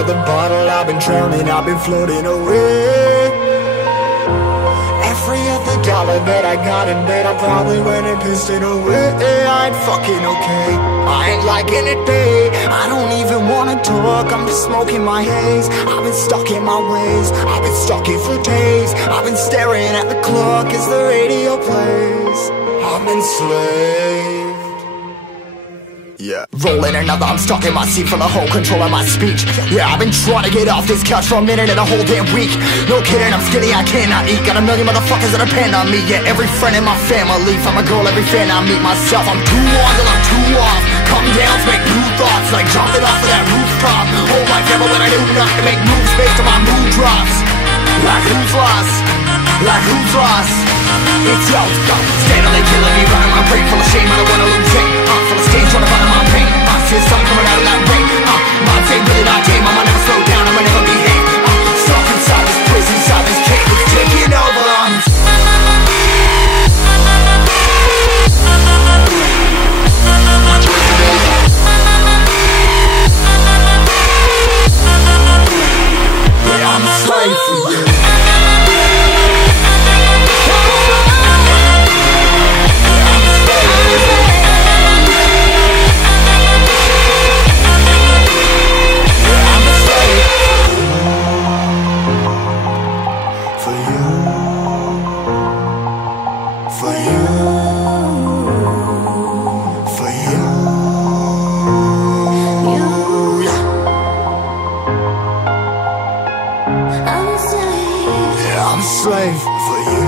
of the bottle, I've been drowning, I've been floating away. Every other dollar that I got in bed, I probably went and pissed it away. I ain't fucking okay, I ain't liking it, babe. I don't even wanna talk, I'm just smoking my haze. I've been stuck in my ways, I've been stuck here for days. I've been staring at the clock as the radio plays. I'm enslaved. Yeah, rolling another, I'm stuck in my seat, full of whole control of my speech. Yeah, I've been trying to get off this couch for a minute and a whole damn week. No kidding, I'm skinny, I cannot eat. Got a million motherfuckers that depend on me. Yeah, every friend in my family, from a girl, every fan I meet myself. I'm too on till I'm too off. Come down to make new thoughts, like jumping off of that rooftop. Whole life ever when I knew not to make moves based on my mood drops. Like who's lost? Like who's lost? It's yo, steadily killing me, running my brain full of shame. I don't wanna lose it, full of stage, trying to find my pain. I see the sun coming out of that rain. Minds ain't really not tame, I'ma never slow down, I'ma never behave. Stuck inside this prison, inside this cage, it's taking over. Yeah, I'm a slave for you. I'm a slave for you.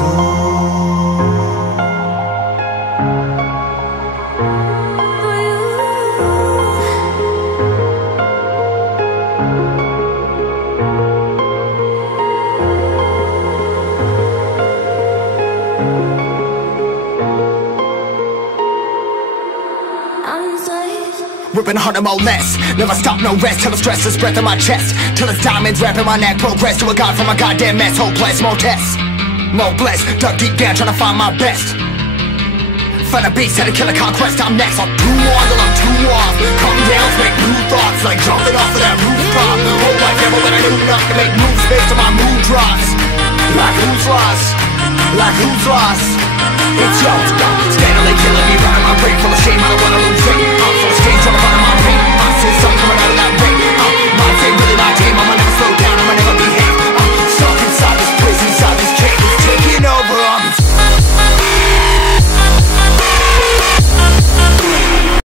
Ripping harder, more less. Never stop, no rest. Till the stress is breath in my chest. Till it's diamonds wrapping my neck. Progress to a god from a goddamn mess. Hopeless, more tests, more blessed. Dug deep down trying to find my best. Find a beast, had to kill a conquest. I'm next. I'm too on till I'm too off. Come down to make new thoughts, like jumping off of that rooftop. Whole life ever when I knew not to make moves based on my mood drops. Like who's lost? Like who's lost? It's yo, steadily killing me, running my brain full of shame. I don't wanna lose